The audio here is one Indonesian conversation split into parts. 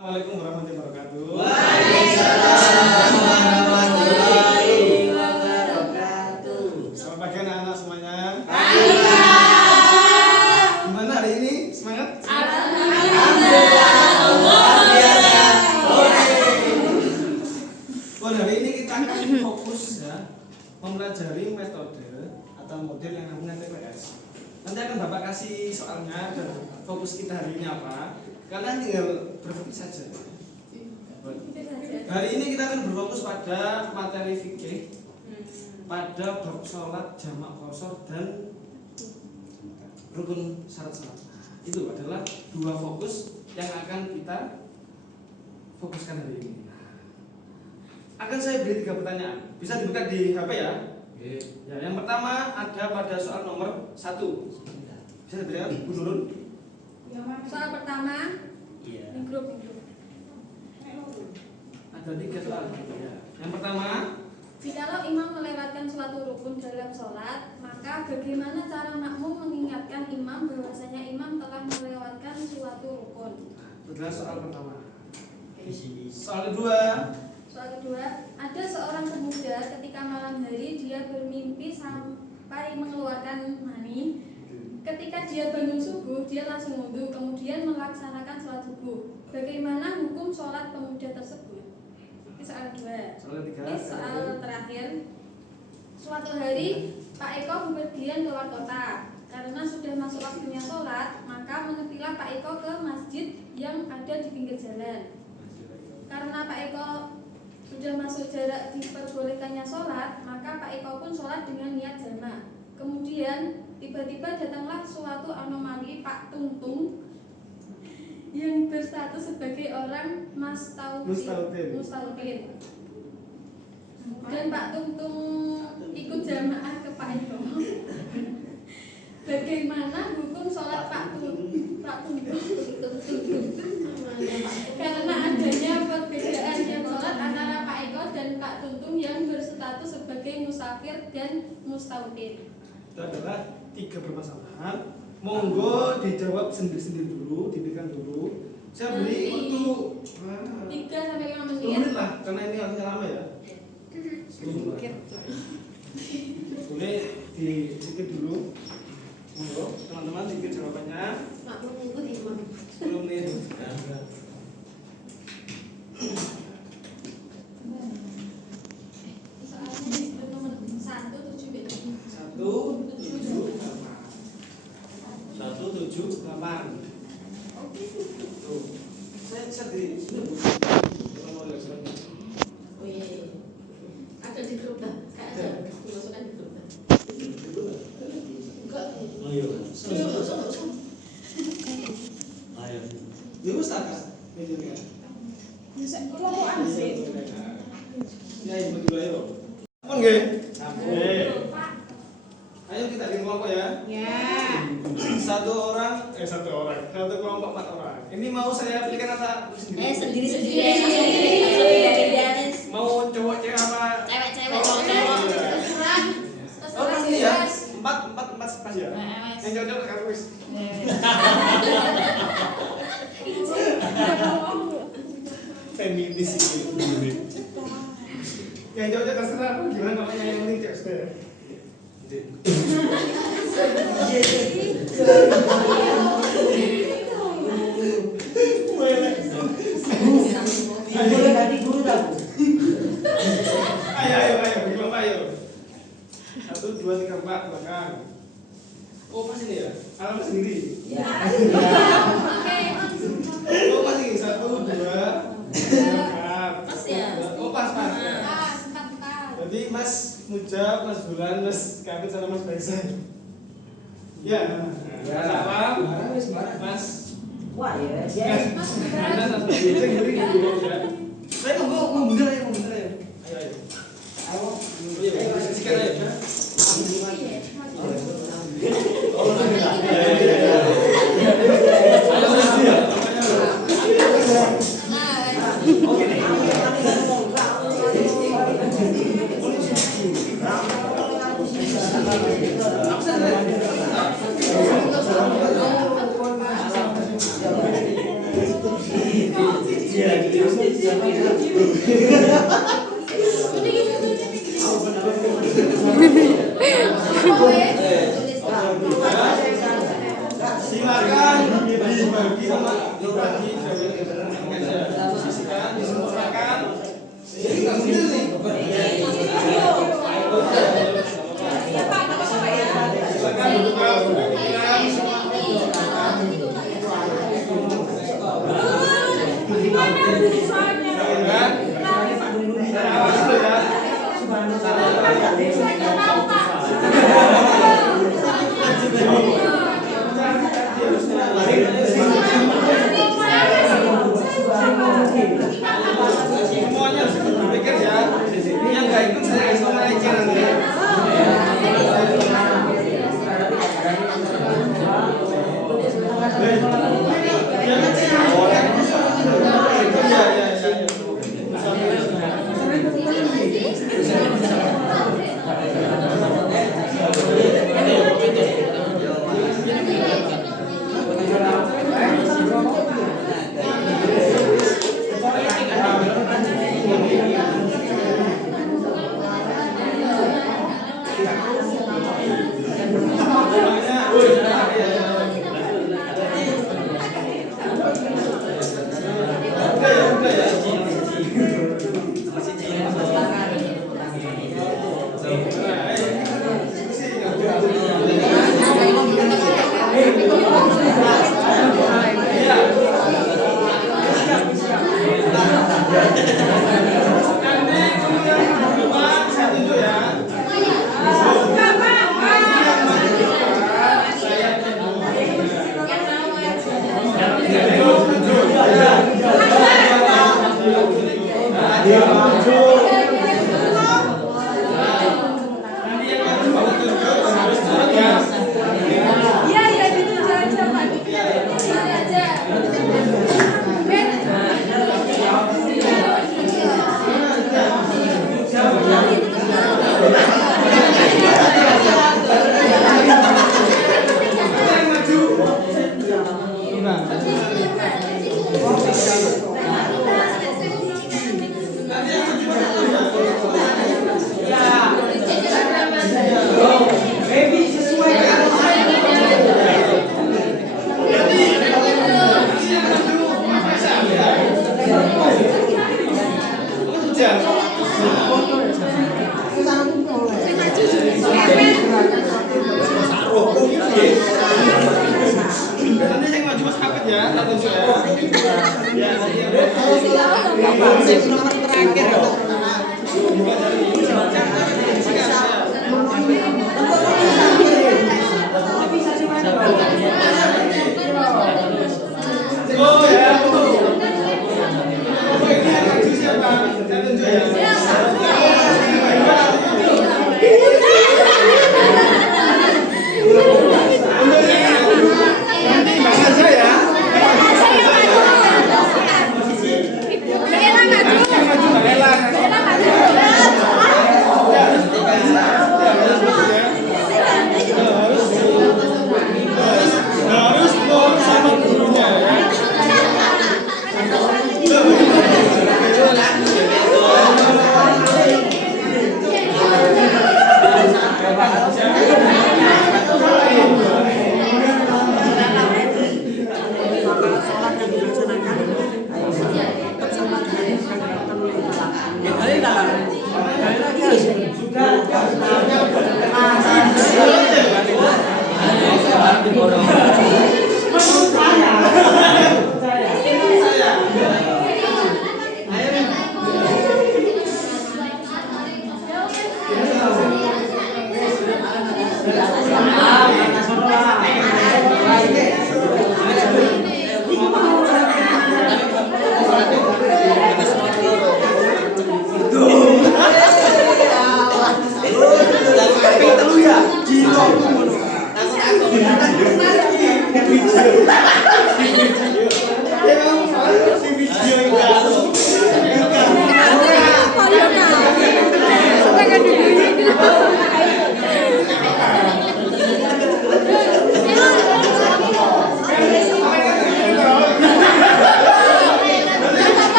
Assalamualaikum warahmatullahi wabarakatuh. Waalaikumsalam warahmatullahi wabarakatuh. Selamat pagi anak-anak semuanya. Pagi Pak. Gimana hari ini? Semangat? Alhamdulillah. Luar biasa. Bon, hari ini kita akan fokus ya mempelajari metode atau model yang namanya TPS. Nanti akan Bapak kasih soalnya dan fokus kita hari ini apa? Kalian tinggal berfokus saja. Hari ini kita akan berfokus pada materi fikih, pada bab sholat, jamak qashar dan rukun syarat sholat. Itu adalah dua fokus yang akan kita fokuskan hari ini. Akan saya beri 3 pertanyaan. Bisa dibuka di HP ya? Ya, yang pertama ada pada soal nomor 1. Bisa diberikan Bu Nurun? Soal pertama, di grup. Ada 3 soal. Ya. Yang pertama, Jikalau imam melewatkan suatu rukun dalam sholat, maka bagaimana cara makmum mengingatkan imam bahwasanya imam telah melewatkan suatu rukun? itu adalah soal pertama. Soal kedua, Ada seorang pemuda ketika malam hari dia bermimpi sampai mengeluarkan mani. Ketika dia bangun subuh, dia langsung wudhu, kemudian melaksanakan sholat subuh. Bagaimana hukum sholat pemuda tersebut? Ini soal 2. soal ketiga. Ini soal terakhir. Suatu hari Pak Eko bepergian keluar kota. Karena sudah masuk waktunya sholat, maka menyepilah Pak Eko ke masjid yang ada di pinggir jalan. Karena Pak Eko sudah masuk jarak diperbolehkannya sholat, maka Pak Eko pun sholat dengan niat jamak. Kemudian tiba-tiba datanglah suatu anomali Pak Tungtung yang berstatus sebagai orang mustautin. Dan Pak Tungtung ikut jamaah ke Pak Eko. Bagaimana hukum sholat Pak Tungtung? Karena adanya perbedaan jam sholat antara Pak Eko dan Pak Tungtung yang berstatus sebagai musafir dan mustautin. Itu adalah 3 permasalahan. Monggo dijawab sendiri-sendiri dulu, dipikirkan dulu. Saya beri waktu 3 sampai 5 10 menit. menit lah, karena ini harusnya lama ya. 10 menit. Boleh dipikir dulu. Monggo, teman-teman pikir jawabannya. 10 menit. Soalnya di nomor 178. 178. Tuh. Saya di sini Bu. Kalau mau lihat soalnya. Oh iya. Ada di grup dah. Ada. Dimasukkan di grup dah. Enggak. Ayo. Ayo. Ya Ustaz kan? Ini kan. Kelompokan sih. Ya ibu dulu ayo. Ampun nggih? Ampun. Pak. Ayo kita di kelompok ya. Ya. Satu kelompok 4 orang. Ini mau saya pilihkan apa sendiri? Sendiri. Mau cowok cewek apa? Cewek-cewek. Oh pas ini ya. 4 pas ya. Yang cocok kan wis. Feminis ini. Yang cocok terserah gimana namanya yang penting cek sudah. Boleh tadi guru tak? Ayo, berkelompok ayo. 1, 2, 3, 4 belakang. Oh pas ini ya? Alamat sendiri. Ya. Oh pas ini 1, 2, 3. Pas ya? Oh pas. Pas, 4. Jadi Mas Mujab, Mas Bulan, Mas Kavit sama Mas Faisal. Ya. Ya paham? Mas. Wah ya. Anda satu saya beri dulu ya. Saya mau bener ya. Ayo. Ayo, sikat aja. Oh, Iya. Silakan dibagi sama dibagi sisihkan, disempurnakan. Ini nggak mungkin nih. Silakan buka pikiran. Semuanya harus berpikir ya. Yang nggak ikut saya kasih nomor aja nanti.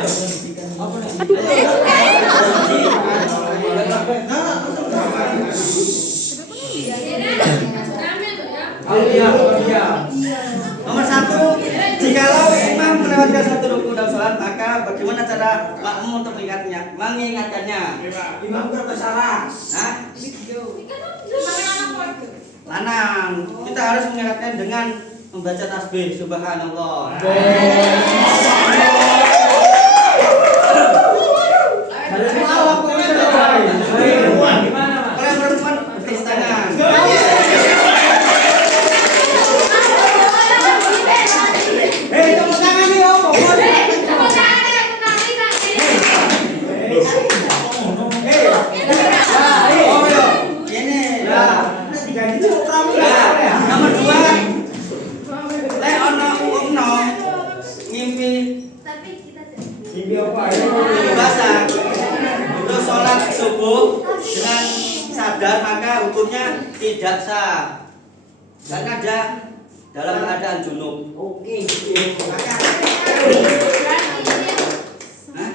Apa nih? Nomor 1, jikalau imam melewatkan satu rukun dalam sholat, maka bagaimana cara makmum untuk mengingatkannya? Imam bersalah. Nah, lanang, kita harus mengingatkan dengan membaca tasbih subhanallah. Kalau yang perempuan bertepuk tangan. Tepuk tangan nih om. Oh yo, ini. Nomor 2, lek ono umno ngimpi Mimpi apa ya? mimpi basah terus sholat subuh dengan sadar, maka hukumnya tidak sah karena dia dalam keadaan junub. Oke. Hah?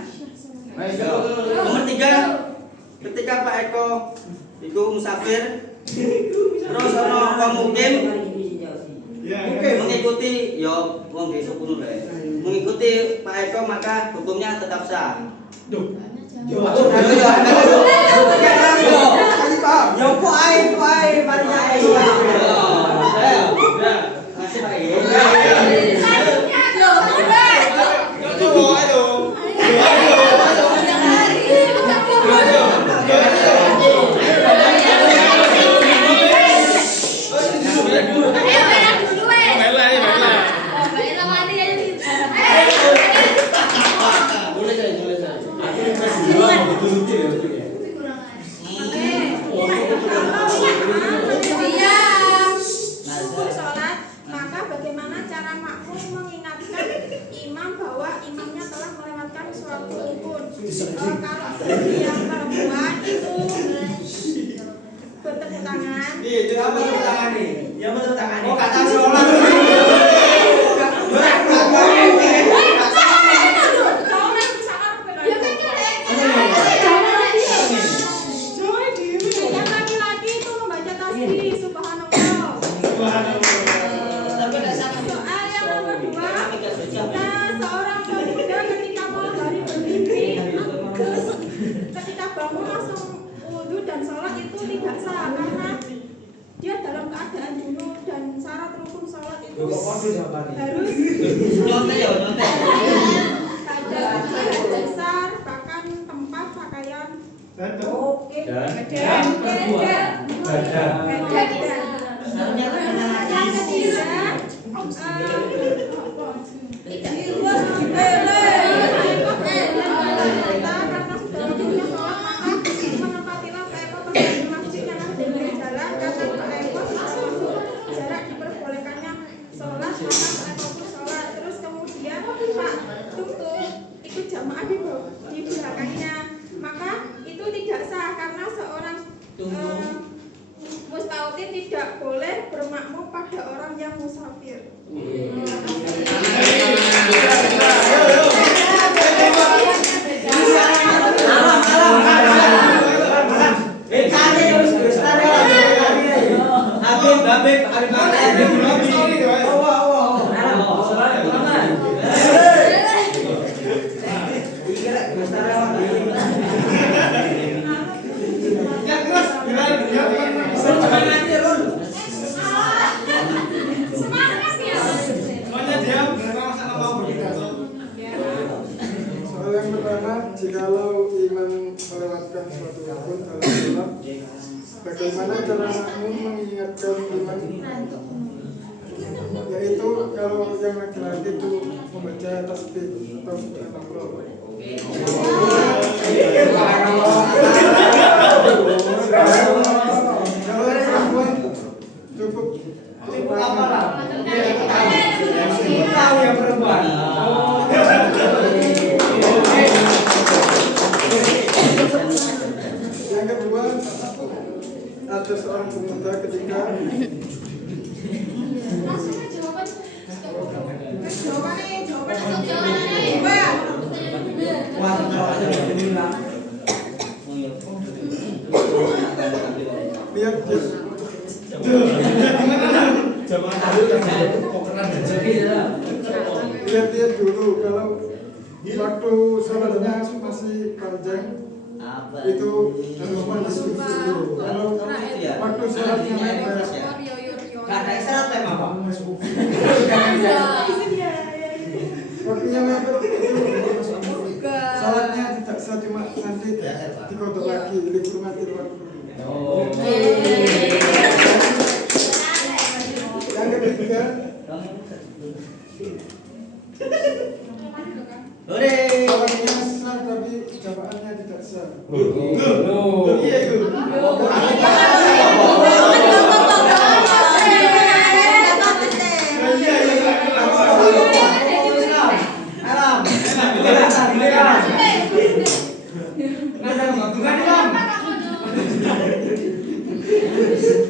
Nomor 3, ketika Pak Eko itu musafir terus ono wong mukim mengikuti yo wong desa kuno mengikuti Pak Eko, maka hukumnya tetap sah. Yo kok air marinya air. Masih baik. Sebelum sholat, maka bagaimana cara makmum mengingatkan imam bahwa imamnya telah melewatkan suatu rukun? Kalau yang perempuan itu bertepuk tangan. Apa tepuk tangan nih? Yang bertepuk tangan nih. Oh, kata sholat. Yang laki-laki itu membaca tasbih subhanallah. Soal yang nomor 2, jika seorang pemuda ketika malam hari bermimpi, terus ketika bangun langsung wudhu dan sholat itu tidak sah karena dia dalam keadaan junub dan syarat rukun sholat itu harus Nyontek ya, nyontek. hadas besar, bahkan tempat pakaian. Oke. Dan terus kemudian Pak tutup ikut jamaah di belakangnya, maka itu tidak sah karena seorang mustautin tidak boleh bermakmum pada orang yang musafir. Soal yang pertama, jikalau imam melewatkan suatu rukun dalam sholat, bagaimana cara makmum mengingatkan imam? Yaitu kalau yang laki-laki itu membaca tasbih atau subhanallah. Kalau yang perempuan cukup tahu yang perempuan. Yang kedua, ada seorang pemuda ketika lihat dia lihat dulu kalau waktu sholatnya masih panjang itu harus mandi dulu. Kalau waktu sholatnya mepet Karena isyarat tema Pak. waktunya mepet itu sholatnya tidak sah, cuma nanti dikodok lagi dihormati waktu. Yang ketiga, sholatnya sah tapi jamaahnya tidak sah. Iya itu.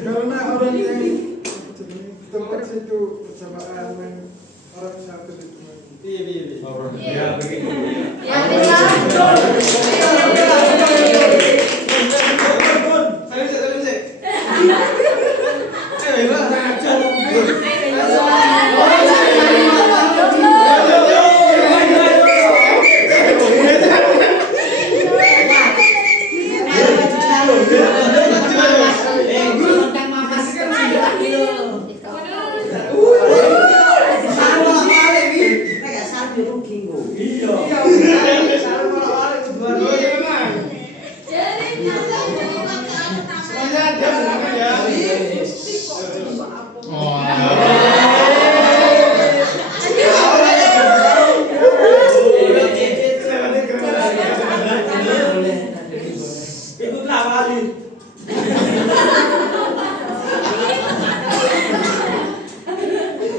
Karena orang yang tempat situ berjamaah orang satu itu.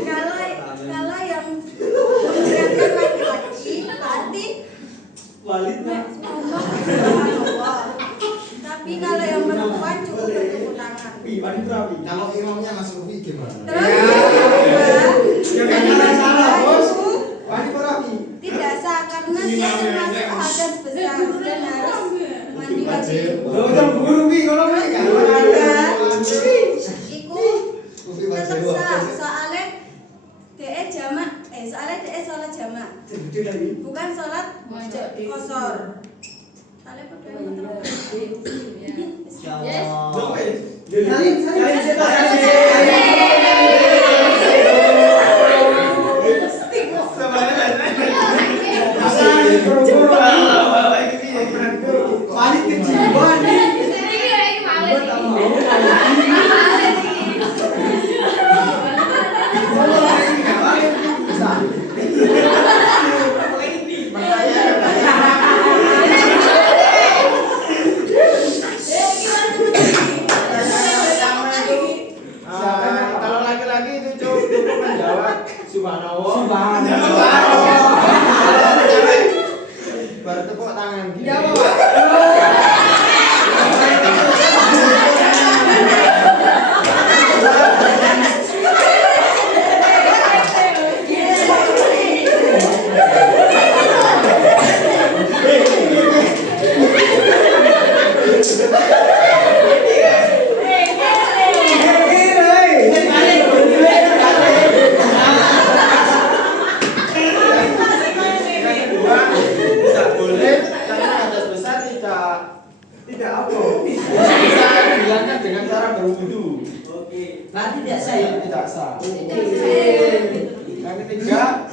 Kalau yang memberatkan laki-laki berarti tapi kalau yang perempuan cukup bertepuk tangan. Kalau imamnya Mas Rufi gimana? Terus Tidak sah karena dia termasuk hadas besar dan harus mandi wajib. Iku tetap sah soalnya DE sholat jamak bukan sholat kosor. Soalnya pada kalau laki-laki itu cukup menjawab subhanallah. Baru tepuk tangan. Tidak apa? Bisa dihilangkan dengan cara berwudu. Berarti tidak sah ya? Tidak sah. Yang ketiga,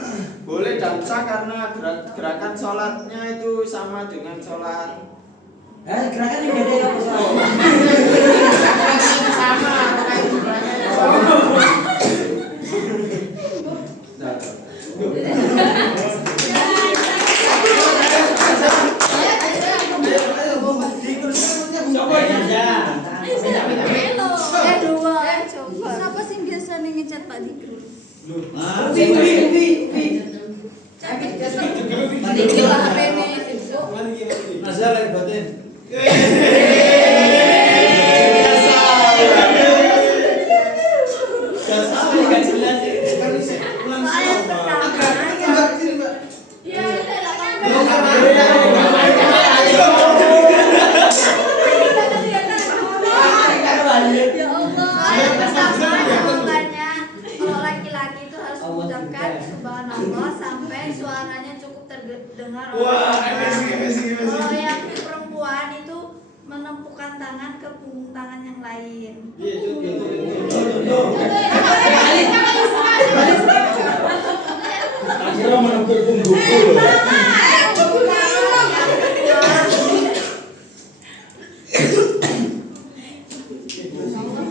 boleh dan sah karena gerakan sholatnya itu sama dengan sholat. Gerakan yang beda ya Mas. Sama, makanya itu gerakannya sama. Siapa sih biasanya ngecat Pak Dikru? Masalah batin. Saya Wah, amazing. Kalau yang perempuan itu menumpukan tangan ke punggung tangan yang lain. Iya, itu. Akhirnya menempel punggungku loh.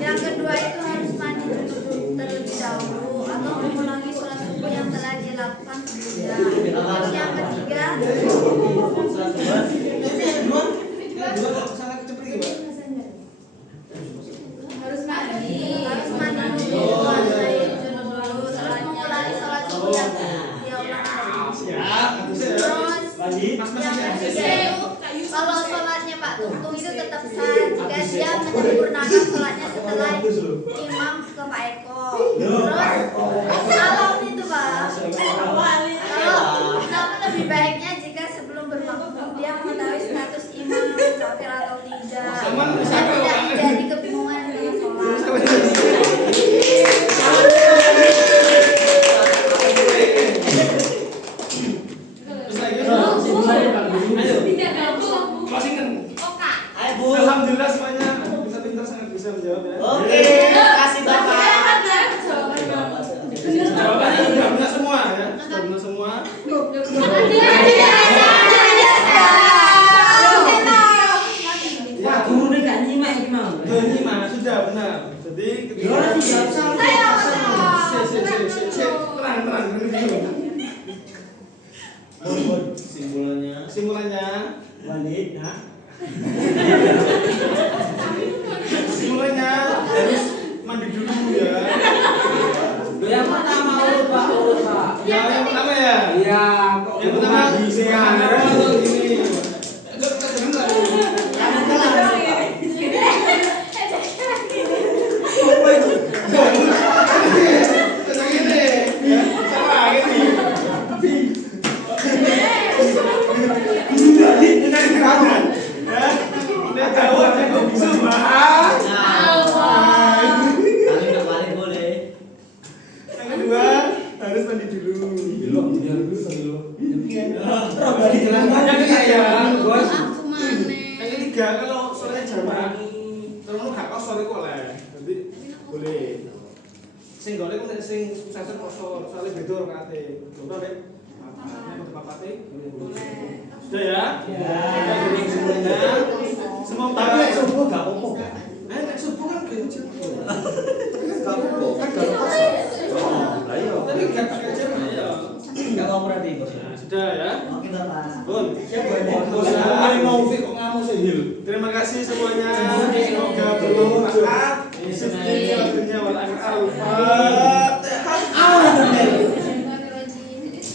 Yang kedua itu harus mandi terlebih dahulu atau mengulangi sholat subuh yang telah dilakukan sebelumnya. Terus yang ketiga harus mandi dulu, terus mengulangi sholat subuh yang dia ulang lagi. Terus yang ketiga itu kalau sholatnya Pak Tuntung itu tetap sah jika dia menyempurnakan sholatnya setelah imam ke Pak Eko. Terus kalau itu Pak, namun lebih baiknya jika sebelum bermakmum dia mengetahui status imam kafir atau tidak, dan tidak menjadi kebingungan dengan sholat. Terus lagi. Ayo. Closing kan. Ayo Bu. Alhamdulillah semuanya pintar-pintar sangat bisa menjawab ya. Oke, terima kasih Bapak. Jawabannya sudah benar semua ya. Sudah benar semua. Wah, gurunya gak nyimak gimana? Kelima sudah benar. Jadi ketika tenang dulu. Kesimpulannya Balik, nah. kesimpulannya harus mandi dulu ya. Yang pertama urut Pak. Yang pertama ya. Iya, Yang pertama sehat atau gini. Yang kedua harus mandi dulu. Yang ketiga, bos. Yang ketiga kalau sore jamaah, kalau gak kos sore kok lah. Jadi boleh. Sing golek kok sing sesuk kok sore beda kate. Coba nek papate boleh. Sudah ya? Ya. Semoga Tapi subuh gak apa-apa. nek subuh kan gak Gak apa-apa, kan gak lepas. Lah iya. tapi gak pakai jam ya. Gak mau berarti Bos. Nah, sudah ya. Oke Bapak. Bun. Mau kok ngamu sih Hil. Terima kasih semuanya. Semoga bermanfaat. Bismillahirrahmanirrahim.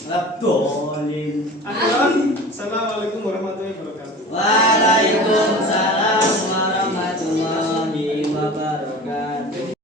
Abdolin. Assalamualaikum warahmatullahi wabarakatuh. Waalaikumsalam warahmatullahi wabarakatuh.